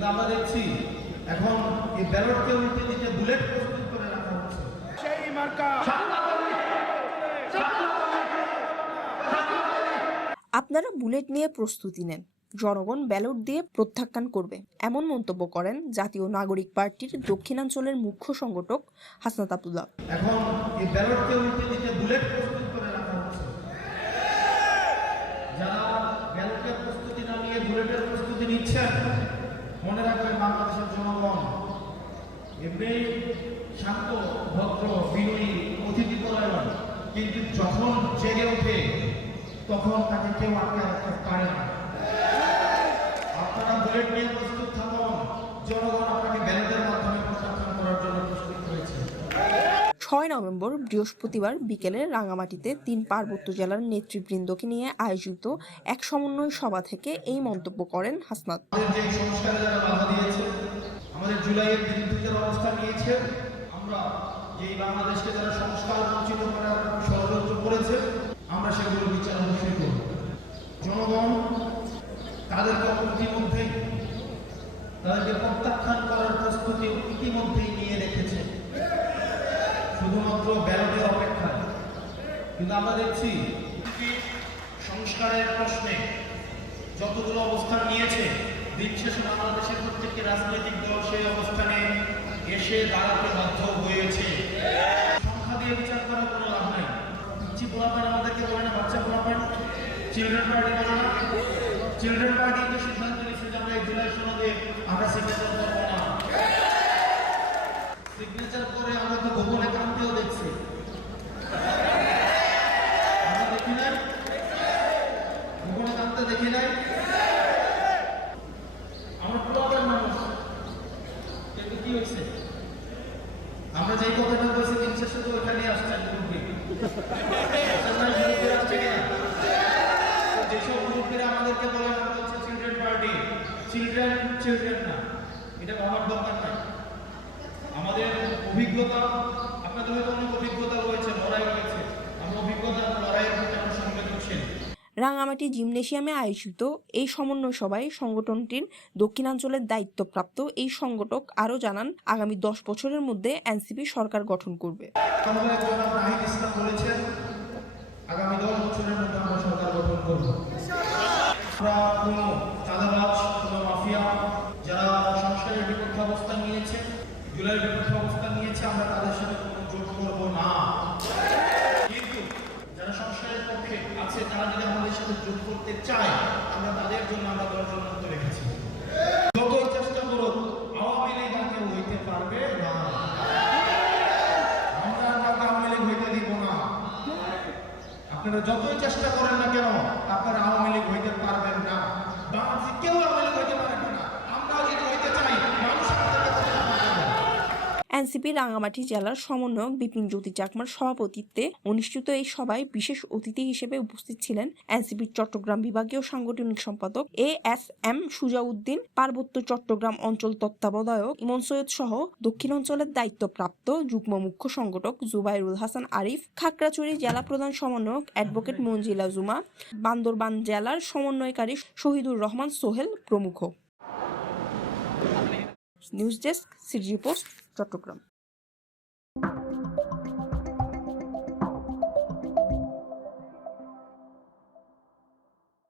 কিন্তু আমরা দেখছি এখন এই ব্যালটকে উল্টে দিতে বুলেট প্রস্তুত করে রাখা হচ্ছে। সেই মার্কা আপনারা বুলেট নিয়ে প্রস্তুতি নেন, জনগণ ব্যালট দিয়ে প্রত্যাখ্যান করবে, এমন মন্তব্য করেন জাতীয় নাগরিক পার্টির দক্ষিণাঞ্চলের মুখ্য সংগঠক হাসনাত আব্দুল্লাহ। এখন এই ব্যালটকে উল্টে দিতে বুলেট প্রস্তুত করে রাখা হচ্ছে। যারা ব্যালটের প্রস্তুতি না নিয়ে বুলেটের প্রস্তুতি নিচ্ছেন, মনে রাখবেন বাংলাদেশের জনগণ এমনি শান্ত, ভদ্র, বিনয়ী, অতিথিপরায়ণ, কিন্তু যখন জেগে ওঠে তখন তাকে কেউ আটকে রাখতে পারে না। আপনারা বুলেট নিয়ে প্রস্তুত থাকুন, জনগণ আপনাকে ব্যালটের মাধ্যমে প্রত্যাখ্যান করার জন্য প্রস্তুত হয়েছে। 6 নভেম্বর বৃহস্পতিবার বিকেলে রাঙামাটিতে 3 পার্বত্য জেলার নেতৃবৃন্দকে নিয়ে আয়োজিত এক সমন্বয় সভা থেকে এই মন্তব্য করেন হাসনাত। যে সংস্কারে যারা বাধা দিয়েছে, আমাদের জুলাইয়ের বিরুদ্ধে অবস্থান নিয়েছে, আমরা যে বাংলাদেশকে যারা সংস্কার বঞ্চিত করার ষড়যন্ত্র করেছে, আমরা সেগুলো বিচার অবশ্যই করব। জনগণ তাদেরকে প্রত্যাখ্যান করার প্রস্তুতি ইতিমধ্যেই নিয়ে রেখেছে, শুধুমাত্র ব্যালটের অপেক্ষা। কিন্তু আমরা দেখছি সংস্কারের প্রশ্নে যতগুলো অবস্থান নিয়েছে, দিন শেষে বাংলাদেশের প্রত্যেকটি রাজনৈতিক দল সেই অবস্থানে এসে দাঁড়াতে বাধ্য হয়েছে। সংখ্যা দিয়ে বিচার করার কোনো লাভ নেই। পিচ্ছি পোলাপান আমাদেরকে বলে না, বাচ্চা পোলাপান, চিলড্রেন পার্টি বলে না। চিলড্রেন পার্টি তো সিদ্ধান্ত নিয়েছে যে আমরা এই জুলাই সনদে আমরা সিগনেচার করবো না। সিগনেচার করে আমরা তো গোপনে কামতেও দেখছি, আমরা দেখি নাই, গোপনে কামতে দেখি নাই। আমরা পোলাপান মানুষ, কিন্তু কি হয়েছে, আমরা যেই কথাটা বলছি দিন শেষে তো ওইখানে আসছেন যেসব গ্রুপেরা আমাদেরকে বলে আমরা হচ্ছে চিলড্রেন পার্টি, চিলড্রেন না, এটা ভাবার দরকার নাই। আমাদের অভিজ্ঞতা, আপনাদের হয়তো অনেক অভিজ্ঞতা রয়েছে, লড়াই হয়েছে, আমরা অভিজ্ঞতা লড়াইয়ের প্রতি আমরা সংবেদনশীল। রাঙামাটি জিমনেশিয়ামে আয়োজিত এই সমন্বয় সভায় সংগঠনটির দক্ষিণাঞ্চলের দায়িত্বপ্রাপ্ত এই সংগঠক আরও জানান, আগামী 10 বছরের মধ্যে এনসিপি সরকার গঠন করবে। নাহিদ ইসলাম বলেছেন আগামী 10 বছরের মধ্যে আমরা সরকার গঠন করব। আমরা কোনো চাঁদাবাজ, কোনো মাফিয়া যারা সংস্কারের বিপক্ষে অবস্থান নিয়েছে, জুলাইয়ের বিপক্ষে অবস্থান নিয়েছে, আমরা তাদের সাথে কোনো জোট করব না। কিন্তু যারা সংস্কারের পক্ষে আছে, তারা যদি আমাদের সাথে যোগ করতে চায়, আমরা তাদের জন্য আমরা দরজা মুক্ত রেখেছি। যতই চেষ্টা করুক, আওয়ামী লীগ আর কেউ হইতে পারবে না। আমরা আওয়ামী লীগ হইতে দিব না। আপনারা যতই চেষ্টা করেন না কেন, আপনারা আওয়ামী লীগ হইতে পারবেন না। বাংলাদেশে কেউ আওয়ামী লীগ হইতে পারবে না। আমরা যদি হইতে চাই, মানুষ এনসিপি রাঙামাটি জেলার সমন্বয়ক বিপিন জ্যোতি চাকমার সভাপতিত্বে অনুষ্ঠিত এই সভায় বিশেষ অতিথি হিসেবে উপস্থিত ছিলেন এনসিপির চট্টগ্রাম বিভাগীয় সাংগঠনিক সম্পাদক ASM সুজাউদ্দিন, পার্বত্য চট্টগ্রাম অঞ্চল তত্ত্বাবধায়ক ইমন সৈয়দ সহ দক্ষিণাঞ্চলের দায়িত্বপ্রাপ্ত যুগ্ম মুখ্য সংগঠক জুবাইরুল হাসান আরিফ, খাগড়াছড়ি জেলা প্রধান সমন্বয়ক অ্যাডভোকেট মঞ্জিলা জুমা, বান্দরবান জেলার সমন্বয়কারী শহীদুর রহমান সোহেল প্রমুখ। News desk, city post, Chittagong.